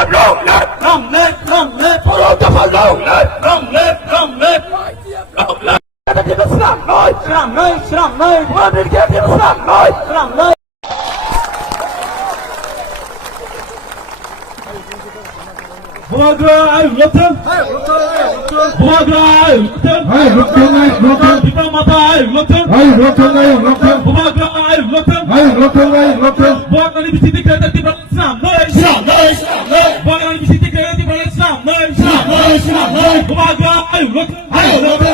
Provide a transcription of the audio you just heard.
Long live, long live, long live. Long live, long live, long live. Long live. Islam নয়, ইসলাম নয়, ইসলাম নয়। আমাদেরকে ইসলাম নয়, ইসলাম নয়। Bumagra Luton, Bumagra Luton, Luton, Diplomata Luton, Luton, Bumagra Luton, Luton, Bumagra City Creative Islam, no Islam, no Islam, no Bumagra City Creative Islam, no Islam, no Islam, no Bumagra Luton,